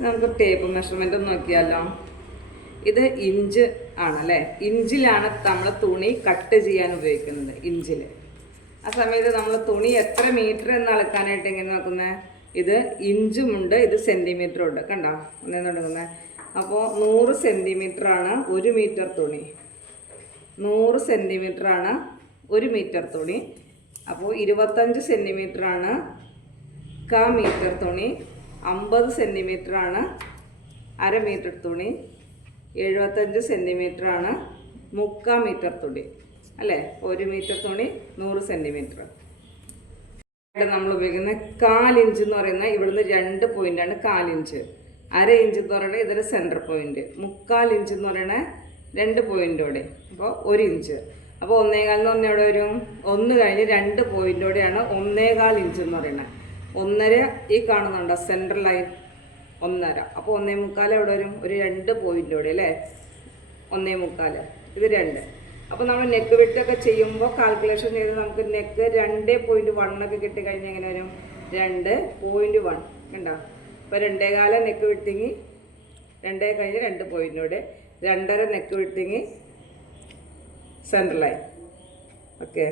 നമുക്ക് tape measurement ഒന്ന് നോക്കിയാലോ. ഇത് ഇഞ്ച് ആണല്ലേ. ഇഞ്ചിലാണ് നമ്മൾ തുണി കട്ട് ചെയ്യാൻ ഉപയോഗിക്കുന്നത്, ഇഞ്ചിൽ. ആ സമയത്ത് നമ്മൾ തുണി എത്ര മീറ്റർ എന്ന് അളക്കാനായിട്ട് എങ്ങനെ നോക്കുന്നത്? ഇത് ഇഞ്ചുമുണ്ട്, ഇത് സെൻറ്റിമീറ്ററും ഉണ്ട്. കണ്ടോ ഒന്നേന്ന് തുടങ്ങുന്നത്. അപ്പോൾ 100 സെൻറ്റിമീറ്ററാണ് 1 മീറ്റർ തുണി. 100 സെൻറ്റിമീറ്ററാണ് 1 മീറ്റർ തുണി. അപ്പോൾ 25 സെൻറ്റിമീറ്ററാണ് 1/4 മീറ്റർ തുണി. 50 സെൻറ്റിമീറ്ററാണ് 1/2 മീറ്റർ തുണി. 75 സെൻറ്റിമീറ്ററാണ് 3/4 മീറ്റർ തുണി അല്ലേ. 1 മീറ്റർ തുണി 100 സെൻറ്റിമീറ്റർ. നമ്മൾ ഉപയോഗിക്കുന്ന 1/4 ഇഞ്ച് എന്ന് പറയുന്നത് ഇവിടുന്ന് 2 പോയിൻ്റാണ് 1/4 ഇഞ്ച്. 1/2 ഇഞ്ച് എന്ന് പറയുന്നത് ഇതൊരു സെൻറ്റർ പോയിൻറ്റ്. 3/4 ഇഞ്ച് എന്ന് പറയുന്നത് 2 പോയിൻ്റോടെ. അപ്പോൾ 1 ഇഞ്ച്. അപ്പോൾ 1.25 എന്ന് പറഞ്ഞാൽ എവിടെ വരും? 1 കഴിഞ്ഞ് 2 പോയിൻ്റോടെയാണ് 1.25 ഇഞ്ച് എന്ന് പറയുന്നത്. 1.5 ഈ കാണുന്നുണ്ടോ സെൻട്രൽ ലൈൻ? 1.5. അപ്പോൾ 1.25 എവിടെ വരും? ഒരു 2 പോയിൻ്റോടെ അല്ലേ. 1.25 ഇത് 2. അപ്പോൾ നമ്മൾ നെക്ക് വിട്ടൊക്കെ ചെയ്യുമ്പോൾ കാൽക്കുലേഷൻ ചെയ്ത് നമുക്ക് നെക്ക് 2.1 ഒക്കെ കിട്ടിക്കഴിഞ്ഞാൽ എങ്ങനെ വരും? 2.1 കണ്ടോ. അപ്പോൾ 2.25 നെക്ക് വിട്ടെങ്കിൽ 2 കഴിഞ്ഞ് 2 പോയിൻ്റോടെ. 2.5 നെക്ക് വിട്ടെങ്കിൽ സെൻട്രൽ ലൈൻ. ഓക്കെ.